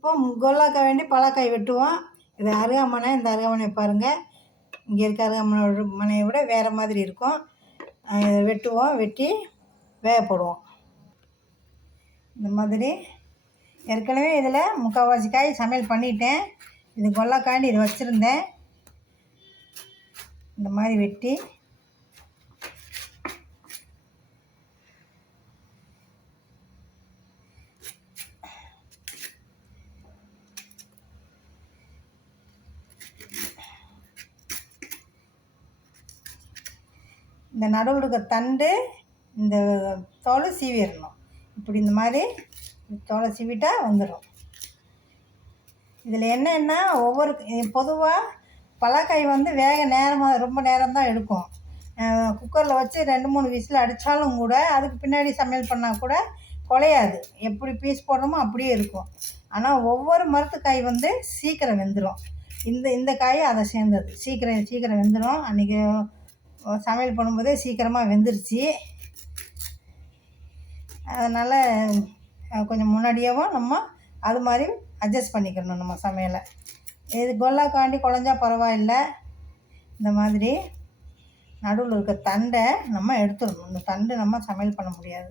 இப்போ கொல்லாக்காய் வேண்டி பலாக்காய் வெட்டுவோம். இது அருகாமனை இந்த அருகாமனையை பாருங்கள் இங்கே இருக்க அருகாமனை மனையை விட வேறு மாதிரி இருக்கும். இதை வெட்டுவோம் வெட்டி வேக போடுவோம். இந்த மாதிரி ஏற்கனவே இதில் முக்கால்வாசி காய் சமையல் பண்ணிட்டேன். இது கொல்லாக்காண்டி இது வச்சுருந்தேன். இந்த மாதிரி வெட்டி இந்த நடுவில் இருக்க தண்டு இந்த தோலை சீவிடணும். இப்படி இந்த மாதிரி தோலை சீவிட்டா வந்துடும் இதில் என்னென்னா ஒவ்வொரு பொதுவாக பலாக்காய் வந்து வேக நேரமாக ரொம்ப நேரம் தான் எடுக்கும் குக்கரில் வச்சு ரெண்டு மூணு விசில் அடித்தாலும் கூட அதுக்கு பின்னாடி சமையல் பண்ணால் கூட குலையாது எப்படி பீஸ் போடுறோமோ அப்படியே இருக்கும். ஆனால் ஒவ்வொரு மரத்துக்காய் வந்து சீக்கிரம் வெந்துடும் இந்த இந்த காய் அதை சேர்ந்தது. சீக்கிரம் சீக்கிரம் வெந்துடும் அன்றைக்கி சமையல் பண்ணும்போதே சீக்கிரமாக வெந்துருச்சு. அதனால் கொஞ்சம் முன்னாடியேவும் நம்ம அது மாதிரி அட்ஜஸ்ட் பண்ணிக்கணும் நம்ம சமையலை. இது கொல்லாக்காண்டி குழஞ்சா பரவாயில்லை. இந்த மாதிரி நடுவில் இருக்க தண்டை நம்ம எடுத்துடணும். இந்த தண்டு நம்ம சமையல் பண்ண முடியாது.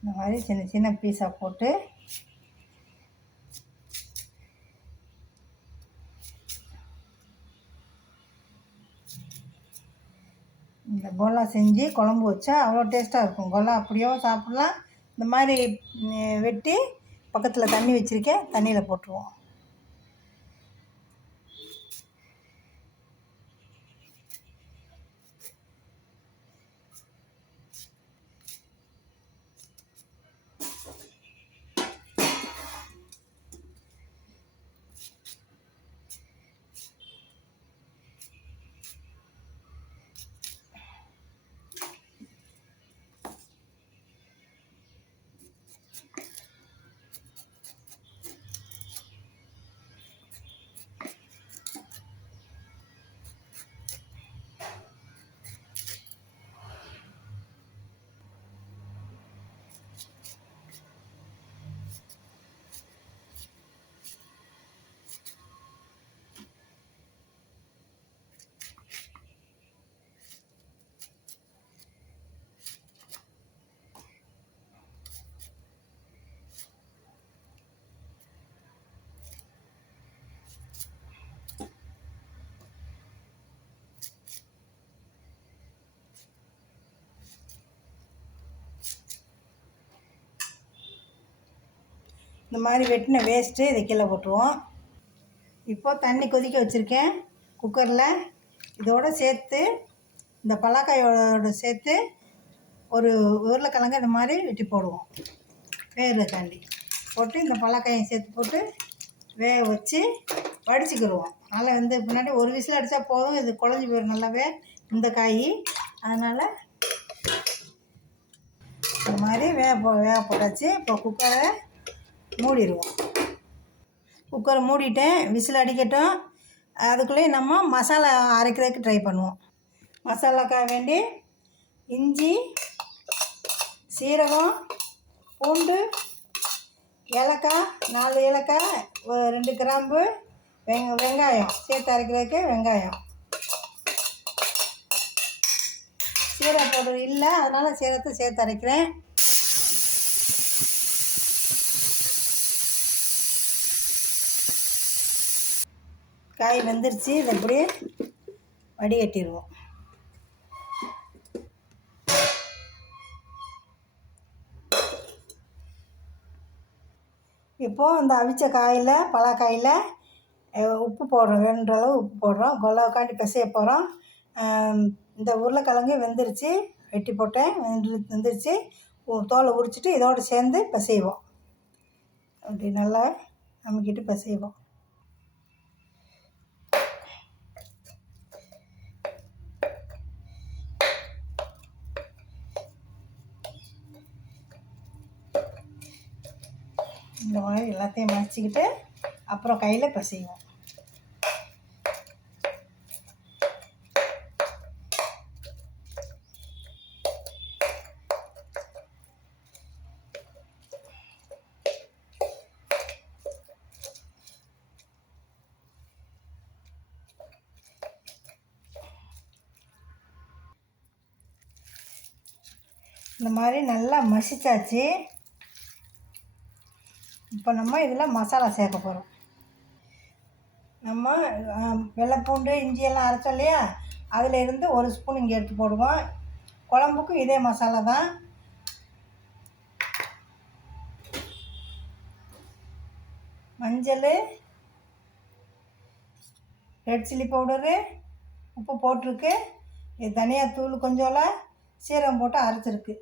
இந்த மாதிரி சின்ன சின்ன பீஸாக போட்டு இந்த கோலா செஞ்சு குழம்பு வச்சா அவ்வளோ டேஸ்ட்டாக இருக்கும். கோலா அப்படியோ சாப்பிட்லாம். இந்த மாதிரி வெட்டி பக்கத்தில் தண்ணி வச்சுருக்கேன். தண்ணியில் போட்டுருவோம். இந்த மாதிரி வெட்டின வேஸ்ட்டு இதை கீழே போட்டுருவோம். இப்போது தண்ணி கொதிக்க வச்சுருக்கேன். குக்கரில் இதோட சேர்த்து இந்த பலாக்காயோட சேர்த்து ஒரு உருளைக்கிழங்கு இந்த மாதிரி வெட்டி போடுவோம். வேகிறதுக்காண்டி போட்டு இந்த பலாக்காயை சேர்த்து போட்டு வேக வச்சு வடிச்சுக்கிடுவோம். நல்லா வந்து முன்னாடி ஒரு விசில் அடித்தா போதும். இது குழஞ்சி போயிடும் நல்லாவே இந்த காய். அதனால் இந்த மாதிரி வேக போ வேக போட்டாச்சு. இப்போ குக்கரை மூடிடுவோம். குக்கரை மூடிட்டேன் விசில் அடிக்கட்டும். அதுக்குள்ளே நம்ம மசாலா அரைக்கிறதுக்கு ட்ரை பண்ணுவோம். மசாலாக்காக வேண்டி இஞ்சி சீரகம் பூண்டு ஏலக்காய் நாலு ஏலக்காய் ஒரு ரெண்டு கிராம்பு வெங்க வெங்காயம். சேர்த்து அரைக்கிறதுக்கு வெங்காயம். சீரக பவுடர் இல்லை அதனால் சீரகத்தை சேர்த்து அரைக்கிறேன். காய் வெந்துருச்சு இதை அப்படியே வடிகட்டிடுவோம் இப்போது இந்த அவிச்ச காயில் பலாக்காயில் உப்பு போடுறோம் வேணுன்ற அளவு உப்பு போடுறோம். கொல்லாக்காண்டி பிசைய போகிறோம் இந்த உருளைக்கிழங்கு வெந்துருச்சு வெட்டி போட்டேன் வெந்து வெந்துருச்சு. தோலை உரிச்சிட்டு இதோடு சேர்ந்து பிசைவோம். அப்படி நல்லா அமுக்கிட்டு பிசைவோம். இந்த மாதிரி எல்லாத்தையும் மறைச்சிக்கிட்டு அப்புறம் கையில் பசிவோம். இந்த மாதிரி நல்லா மசிச்சாச்சு. இப்போ நம்ம இதில் மசாலா சேர்க்க போகிறோம். நம்ம வெள்ளைப்பூண்டு இஞ்சியெல்லாம் அரைச்சோம் இல்லையா? அதில் இருந்து ஒரு ஸ்பூன் இங்கே எடுத்து போடுவோம். குழம்புக்கும் இதே மசாலா தான். மஞ்சள் ரெட் சில்லி பவுடரு உப்பு போட்டிருக்கு. இது தனியாத்தூள் கொஞ்சோல சீரகம் போட்டு அரைச்சிருக்கு.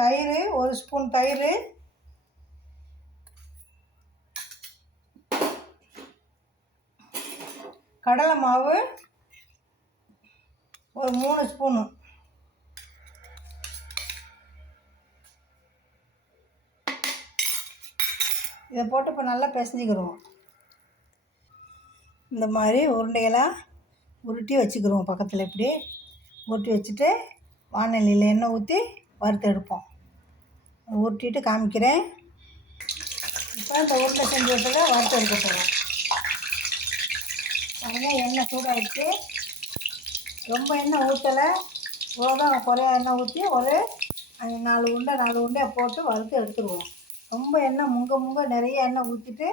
தயிர் ஒரு ஸ்பூன் தயிர் கடலை மாவு ஒரு மூணு ஸ்பூனு. இதை போட்டு இப்போ நல்லா பிசைஞ்சிக்கிறோம் இந்த மாதிரி உருண்டைகளாக உருட்டி வச்சுக்கிறோம் பக்கத்தில் இப்படி. உருட்டி வச்சுட்டு வானொலியில் எண்ணெய் ஊற்றி வறுத்து எடுப்போம். உருட்டிட்டு காமிக்கிறேன். இப்போ இந்த உருண்டை செஞ்சு வச்சதை வறுத்து எடுக்க போகிறோம் அதனால் எண்ணெய் சூடாகிடுச்சு ரொம்ப எண்ணெய் ஊற்றலை போதும் குறையா எண்ணெய் ஊற்றி ஒரு அஞ்சு நாலு உண்டை நாலு உண்டையை போட்டு வறுத்து எடுத்துருவோம். ரொம்ப எண்ணெய் முங்க முங்க நிறைய எண்ணெய் ஊற்றிட்டு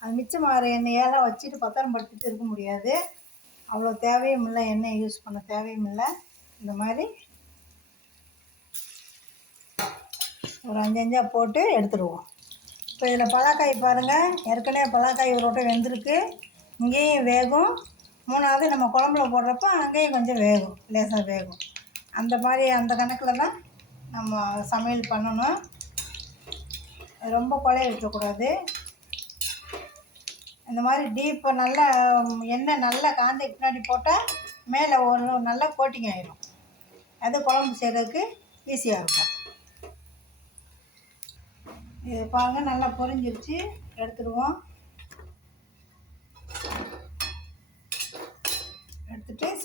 அது மிச்சமாகிற எண்ணெயெல்லாம் வச்சுட்டு பத்திரம் படுத்திட்டு இருக்க முடியாது. அவ்வளோ தேவையும் இல்லை எண்ணெய் யூஸ் பண்ண தேவையும் இல்லை. இந்த மாதிரி ஒரு அஞ்சு போட்டு எடுத்துடுவோம் இப்போ இதில் பலாக்காய் பாருங்கள் ஏற்கனவே பலாக்காய் ஒரு வட்டம் வெந்திருக்கு. இங்கேயும் வேகும். மூணாவது நம்ம குழம்புல போடுறப்ப அங்கேயும் கொஞ்சம் வேகும் லேசாக வேகும். அந்த மாதிரி அந்த கணக்கில் தான் நம்ம சமையல் பண்ணணும். ரொம்ப குழைய விட்டுறக்கூடாது இந்த மாதிரி டீப்பு நல்லா எண்ணெய் நல்லா காந்த பின்னாடி போட்டால் மேலே ஒரு நல்லா கோட்டிங் ஆகிடும் அது குழம்பு செய்கிறதுக்கு ஈஸியாக இருக்கும். இது பாருங்கள் நல்லா பொரிஞ்சிருச்சு. எடுத்துடுவோம்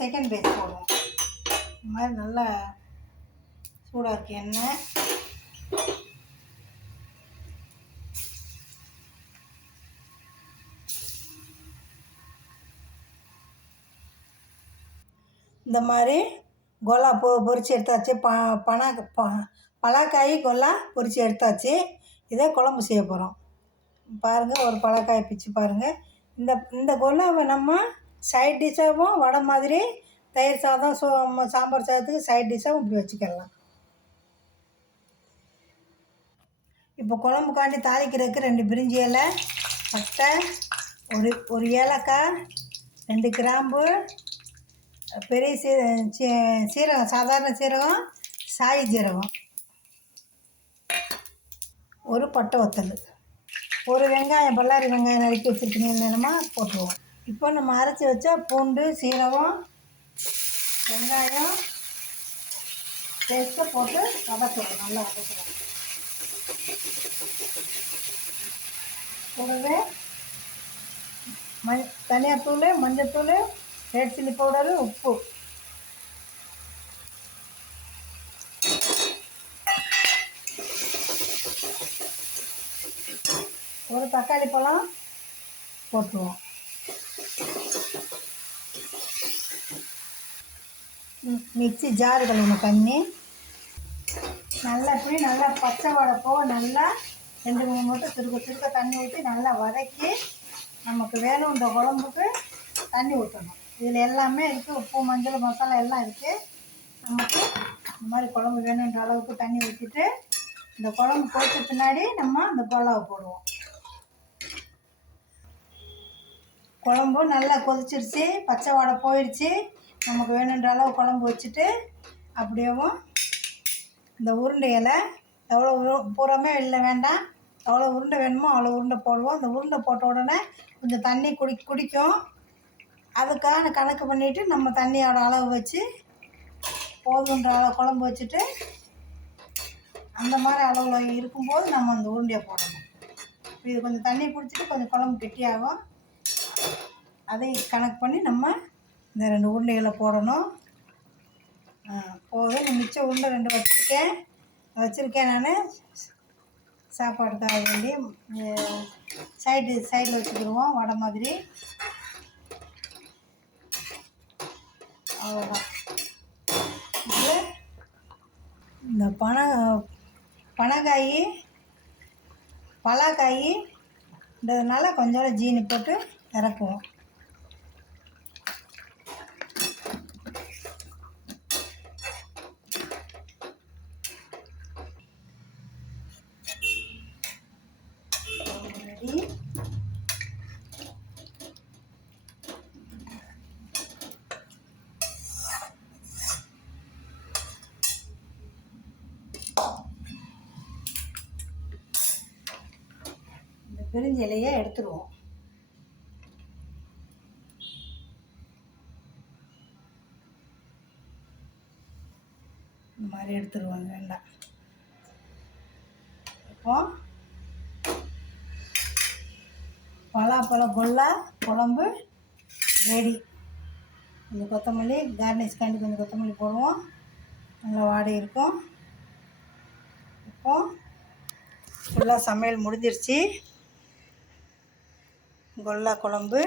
செகண்ட் பேஸ் போடுவோம். இந்த மாதிரி நல்லா சூடாக இருக்குது எண்ணெய். இந்த மாதிரி கொல்லா பொ பொறிச்சு எடுத்தாச்சு. ப பனா ப பலாக்காய் கொல்லா பொறிச்சு எடுத்தாச்சு. இதை குழம்பு செய்ய போகிறோம் பாருங்கள் ஒரு பலாக்காய் பிச்சு பாருங்கள் இந்த இந்த கொல்லாவை நம்ம சைட் டிஷ்ஷாகவும் வடை மாதிரி தயிர் சாதம் சோ சாம்பார் சாதத்துக்கு சைட் டிஷ்ஷாகவும் இப்படி வச்சுக்கலாம். இப்போ குழம்புக்காண்டி தாளிக்கிறதுக்கு ரெண்டு பிரிஞ்சி இலை பட்டை ஒரு ஒரு ஏலக்காய் ரெண்டு கிராம்பு பெரிய சீ சீ- சீரகம் சாதாரண சீரகம் சாய் ஜீரகம் ஒரு பட்டை வத்தல் ஒரு வெங்காயம் பல்லாரி வெங்காயம் நறுக்கி வச்சுருக்கீங்க நிலமாக போட்டுருவோம். இப்போ நம்ம அரைச்சி வச்ச பூண்டு சீரகம் வெங்காயம் பேஸ்ட்டை போட்டு வதக்கணும் நல்லா வதக்கணும் கூடவே மஞ் தனியாத்தூள் மஞ்சத்தூள் ரெட் சில்லி பவுடரு உப்பு. ஒரு தக்காளி பழம் போட்டுருவோம். மிக்சி மிக்ஸி ஜாரு கழுவணும் தண்ணி நல்லா இப்படி நல்லா பச்சை வடை போக நல்லா ரெண்டு மூணு மட்டும் திருக்க திருக்க தண்ணி ஊற்றி நல்லா வதக்கி நமக்கு வேணும் இந்த குழம்புக்கு தண்ணி ஊற்றணும் இதில் எல்லாமே இருக்குது உப்பு மஞ்சள் மசாலா எல்லாம் இருக்குது நமக்கு இந்த மாதிரி குழம்பு வேணுன்ற அளவுக்கு தண்ணி ஊற்றிட்டு இந்த குழம்பு போட்ட பின்னாடி நம்ம இந்த கோலாவை போடுவோம். குழம்பும் நல்லா கொதிச்சிருச்சு. பச்சை வாடை போயிடுச்சு நமக்கு வேணுன்ற அளவு குழம்பு வச்சுட்டு அப்படியேவும் இந்த உருண்டையில் எவ்வளோ பூரமே இல்லை வேண்டாம். எவ்வளோ உருண்டை வேணுமோ அவ்வளோ உருண்டை போடுவோம். இந்த உருண்டை போட்ட உடனே கொஞ்சம் தண்ணி குடி குடிக்கும். அதுக்கான கணக்கு பண்ணிவிட்டு நம்ம தண்ணியோட அளவு வச்சு போதுன்ற அளவு குழம்பு வச்சுட்டு அந்த மாதிரி அளவில் இருக்கும்போது நம்ம அந்த உருண்டையை போடணும். இது கொஞ்சம் தண்ணி குடிச்சிட்டு கொஞ்சம் குழம்பு கெட்டியாகும். அதையும் கணக்கு பண்ணி நம்ம இந்த ரெண்டு உருண்டைகளை போடணும். போதும். மிச்ச உருண்டை ரெண்டு வச்சுருக்கேன். வச்சுருக்கேன் நான். சாப்பாடுக்காக வேண்டி சைடு சைடில் வச்சுக்கிடுவோம் வடை மாதிரி. அவ்வளோதான் இதில் பனங்காய் பலாக்காய்ன்றதுனால கொஞ்சோண்டு ஜீனி போட்டு இறக்குவோம் ரெடி இந்த இலையை எடுத்துருவோம். இந்த மாதிரி எடுத்துருவாங்க வேண்டாம் இப்போ பலாப்பழ கொல்லா குழம்பு ரெடி. கொஞ்சம் கொத்தமல்லி கார்னிஷ்காண்டி கொஞ்சம் கொத்தமல்லி போடுவோம். நல்லா வாடகை இருக்கும். இப்போ ஃபுல்லாக சமையல் முடிஞ்சிருச்சு. கொல்லா குழம்பு